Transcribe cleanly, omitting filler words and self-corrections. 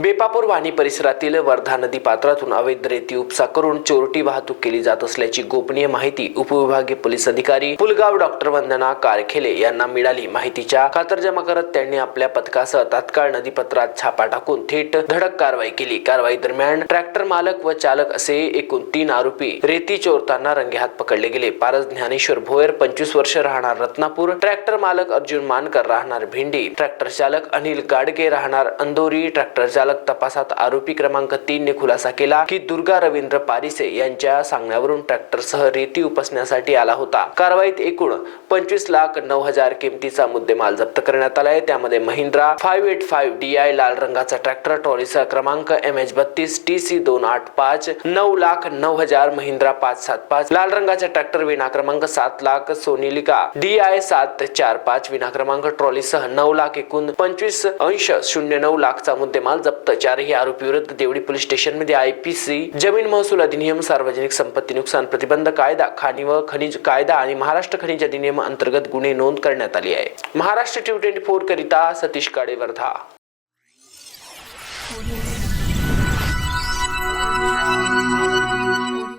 बेपापूर वाणी परिसरातील वर्धा नदी पात्रातून अवैध रेती उपसा करून चोरटी वाहतूक केली जात असल्याची गोपनीय माहिती उपविभागीय पोलीस अधिकारी पुलगाव डॉक्टर वंदना कारखेले यांना मिळाली। माहितीच्या खातरजमा करत त्यांनी आपल्या पथकासह तात्काळ नदीपात्रात छापा टाकून थेट धडक कारवाई केली। कारवाई दरम्यान ट्रॅक्टर मालक व चालक असे एकूण 3 आरोपी रेती चोरताना रंगेहात पकडले गेले। पारस ज्ञानेश्वर भोयर 25 वर्ष राहणार रत्नापूर, ट्रॅक्टर मालक अर्जुन मानकर राहणार भिंडी, ट्रॅक्टर चालक अनिल गाडगे राहणार अंदोरी। ट्रॅक्टर चालक तपासात आरोपी क्रमांक 3 ने खुलासा केला की दुर्गा रवींद्र पारिसे यांच्या सांगण्यावरून ट्रॅक्टरसह रेती उपसण्यासाठी आला होता। कारवाईत एकूण 25,09,000 किमतीचा मुद्देमाल जप्त करण्यात आला आहे। त्यामध्ये महिंद्रा 585 DI लाल रंगाचा ट्रॅक्टर, ट्रॉलीचा क्रमांक MH32 TC 285 9,09,000, महिंद्रा 575 लाल रंगाचा ट्रॅक्टर विना क्रमांक 7 लाख, सोनिलिका DI 745 विना क्रमांक ट्रॉलीसह 9 लाख एकूण 25.09 लाखचा मुद्देमाल जप्त। 4ही आरोपी विरुद्ध देवडी पोलीस स्टेशन मध्ये IPC जमीन महसूल अधिनियम, सार्वजनिक संपत्ती नुकसान प्रतिबंध कायदा, खाणी व खनिज कायदा आणि महाराष्ट्र खनिज अधिनियम अंतर्गत गुन्हे नोंद करण्यात आली आहे। महाराष्ट्र TV 24 करिता सतीश काळे, वर्धा।